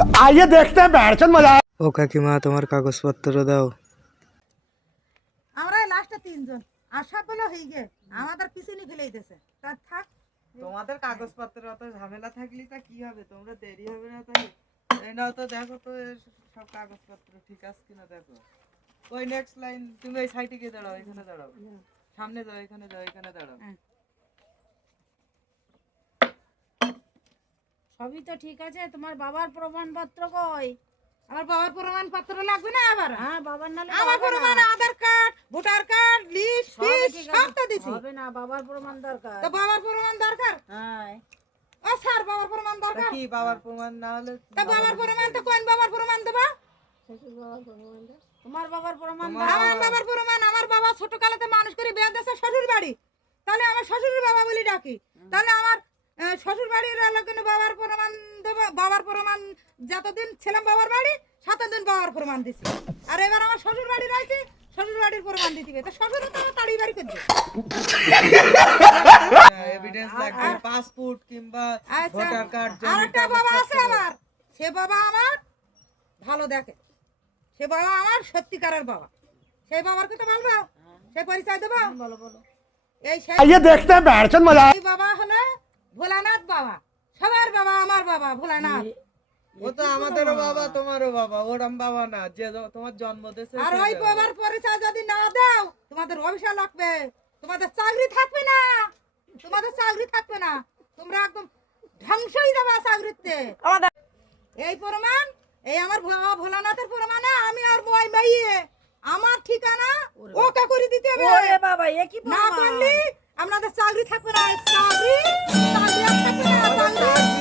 आइए देखते हैं बैठचंद मजा आया। ও কাকিমা তোমার কাগজপত্র দাও। আমরা লাস্টে তিনজন আর সবগুলো হয়ে গে আমাদের পিছনে ফেলেই দিয়েছে তা থাক। তোমাদের কাগজপত্র অত ঝামেলা থাকলে তা কি হবে, তোমরা দেরি হবে না তাই। এই নাও তো দেখো তো এর সব কাগজপত্র ঠিক আছে কিনা দেখো। ওই নেক্সট লাইন, তুমি এই সাইডে গিয়ে দাঁড়াও, এখানে দাঁড়াও, সামনে যাও, এখানে যাও, এখানে দাঁড়াও। সবই তো ঠিক আছে, তোমার বাবার প্রমাণপত্র কই? আমার বাবার প্রমাণপত্র লাগবে না আবার? হ্যাঁ বাবার নালে আমার প্রমাণ, আধার কার্ড, ভোটার কার্ড, লিস্ট ফিস সব তো দিছি। হবে না, বাবার প্রমাণ দরকার। তো বাবার প্রমাণ দরকার? হ্যাঁ। ও স্যার বাবার প্রমাণ দরকার। কি বাবার প্রমাণ না হলে? তো বাবার প্রমাণ তো কোন বাবার প্রমাণ দেবা? তোমার বাবার প্রমাণ। আমার বাবার প্রমাণ, আমার বাবা ছোট কালেতে মানুষ করে বিয়ে দিয়েছে শ্বশুর বাড়ি, তাহলে আমার শ্বশুরের বাবা বলি ডাকি। তাহলে আমার শ্বশুর বাড়ির লোকের বাবার প্রমাণ দেবো। বাবার প্রমাণ যতদিন ছিলাম বাবার বাড়ি ততদিন বাবার প্রমাণ দিছি, আর এবার আমার শ্বশুর বাড়ি রয়েছে শ্বশুর বাড়ির প্রমাণ দিতে হবে। তো শ্বশুর তো তাড়ি বাড়ি করবে। এভিডেন্স লাগবে, পাসপোর্ট কিংবা ভোটার কার্ড। আরেকটা বাবা আছে আমার, সে বাবা আমার ভালো দেখে, সে বাবা আমার সত্যিকারের বাবা। সেই বাবার কথা বলবো, সে পরিচয় দেবো। বলো বলো। এই आइए देखते हैं बैठचंद मजा आया। সেই বাবা হলো ভোলানাথ বাবা, সবার বাবা আমার বাবা ভোলানাথ। ও তো আমাদেরও বাবা, তোমারও বাবা, ওরম বাবা না যে তোমার জন্ম দিয়েছে। আর ওই বাবার পরিচয় যদি না দাও তোমাদের অভিশাপ লাগবে, তোমাদের চাকরি থাকবে না, তোমাদের চাকরি থাকবে না, তোমরা একদম ধ্বংস হয়ে যাবে চাকরিতে। এই প্রমাণ, এই আমার ভোলানাথের প্রমাণে আমি আর বই মাইয়ে আমার ঠিকানা ওকে করে দিতে হবে। ওরে বাবা এ কি না করলে আপনাদের চাকরি থাকবে না, চাকরি আর থাকবে না, চাকরি